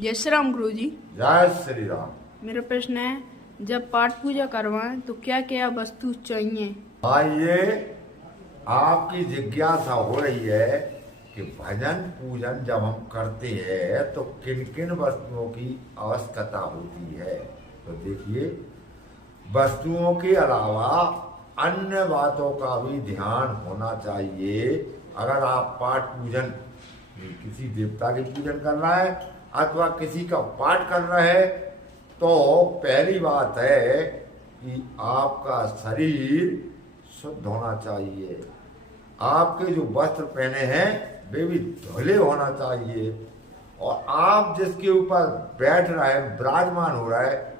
जय श्री राम गुरु जी। जय श्री राम। मेरा प्रश्न है, जब पाठ पूजा करवाएं तो क्या क्या वस्तु चाहिए? ये आपकी जिज्ञासा हो रही है कि भजन पूजन जब हम करते हैं तो किन किन वस्तुओं की आवश्यकता होती है। तो देखिए, वस्तुओं के अलावा अन्य बातों का भी ध्यान होना चाहिए। अगर आप पाठ पूजन किसी देवता के पूजन कर रहा है अथवा किसी का पाठ कर रहा है तो पहली बात है कि आपका शरीर शुद्ध होना चाहिए। आपके जो वस्त्र पहने हैं वे भी धुले होना चाहिए और आप जिसके ऊपर बैठ रहा है, विराजमान हो रहा है,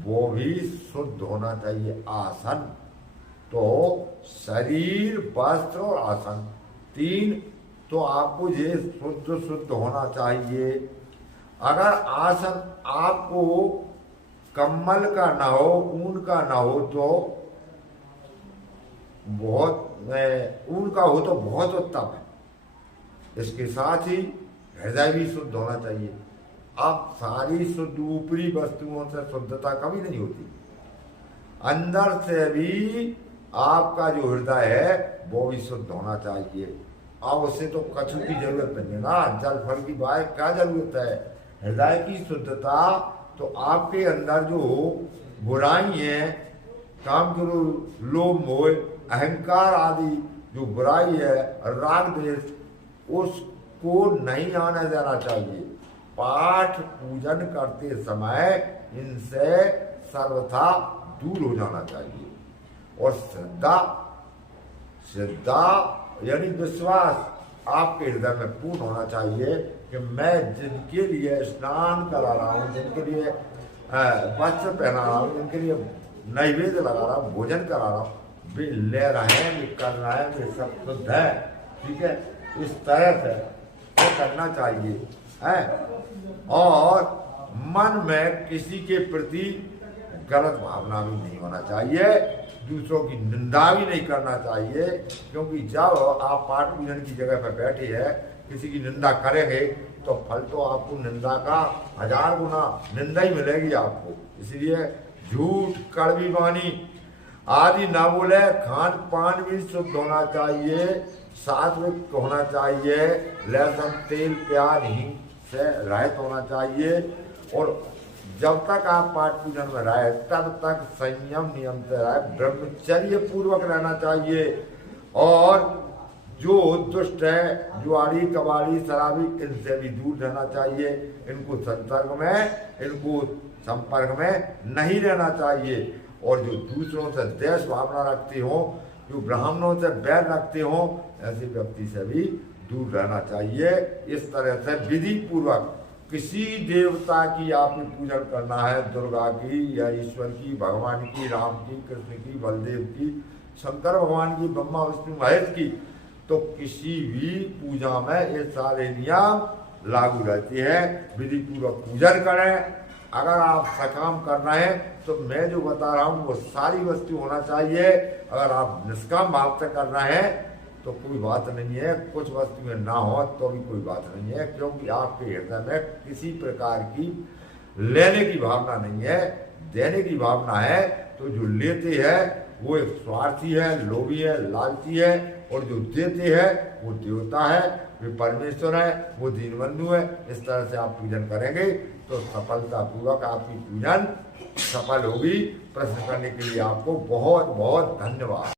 वो भी शुद्ध होना चाहिए। आसन तो शरीर, वस्त्र और आसन, तीन तो आपको ये शुद्ध होना चाहिए। अगर आसन आपको कम्बल का ना हो, ऊन का ना हो तो ऊन का हो तो बहुत उत्तम है। इसके साथ ही हृदय भी शुद्ध होना चाहिए। अब सारी शुद्ध ऊपरी वस्तुओं से शुद्धता कभी नहीं होती, अंदर से भी आपका जो हृदय है वो भी शुद्ध होना चाहिए। अब उससे तो कछु की जरूरत नहीं है ना, जल फल की बात क्या जरूरत है। हृदय की शुद्धता तो आपके अंदर जो बुराई है, काम करो, लोभ मोह, अहंकार आदि जो बुराई है, राग द्वेष, उसको नहीं आने देना चाहिए। पाठ पूजन करते समय इनसे सर्वथा दूर हो जाना चाहिए। और श्रद्धा यानी विश्वास आपके हृदय में पूर्ण होना चाहिए कि मैं जिनके लिए स्नान करा रहा हूँ, जिनके लिए वस्त्र पहना रहा हूँ, जिनके लिए नैवेद्य लगा रहा हूँ, भोजन करा रहा हूँ, वे ले रहे हैं, वे कर रहे हैं, वे सब शुद्ध है। ठीक है, इस तरह से वो करना चाहिए है। और मन में किसी के प्रति गलत भावना भी नहीं होना चाहिए, दूसरों की निंदा भी नहीं करना चाहिए। क्योंकि जब आप पाठ पूजन की जगह पर बैठे हैं, किसी की निंदा करेंगे तो फल तो आपको निंदा का 1000 गुना निंदा ही मिलेगी आपको। इसलिए झूठ, कड़वी वाणी आदि ना बोले। खान पान भी शुद्ध होना चाहिए, सात्विक होना चाहिए, लहसुन, तेल, प्याज, हिंग से रहित होना चाहिए। और जब तक आप पाठ पूजन में रहे तब तक संयम नियम से रहे, ब्रह्मचर्य पूर्वक रहना चाहिए। और जो दुष्ट है, जुआरी, कबाड़ी, शराबी, इनसे भी दूर रहना चाहिए। इनको संपर्क में नहीं रहना चाहिए। और जो दूसरों से द्वेष भावना रखते हो, जो ब्राह्मणों से बैर रखते हो, ऐसे व्यक्ति से भी दूर रहना चाहिए। इस तरह से विधि पूर्वक किसी देवता की आपने पूजन करना है, दुर्गा की या ईश्वर की, भगवान की, राम की, कृष्ण की, बलदेव की, शंकर भगवान की, ब्रह्मा विष्णु महेश की, तो किसी भी पूजा में ये सारे नियम लागू रहते हैं। विधि पूर्वक पूजन करें। अगर आप सकाम कर रहे हैं तो मैं जो बता रहा हूँ वो सारी वस्तु होना चाहिए। अगर आप निष्काम भाव से कर रहे हैं तो कोई बात नहीं है, कुछ वस्तुएं ना हो तो भी कोई बात नहीं है, क्योंकि आपके हृदय में किसी प्रकार की लेने की भावना नहीं है, देने की भावना है। तो जो लेते हैं वो एक स्वार्थी है, लोभी है, लालची है, और जो देते हैं वो देवता है, वे परमेश्वर है, वो दीनबंधु है। इस तरह से आप पूजन करेंगे तो सफलतापूर्वक आपकी पूजन सफल होगी। प्रश्न करने के लिए आपको बहुत बहुत धन्यवाद।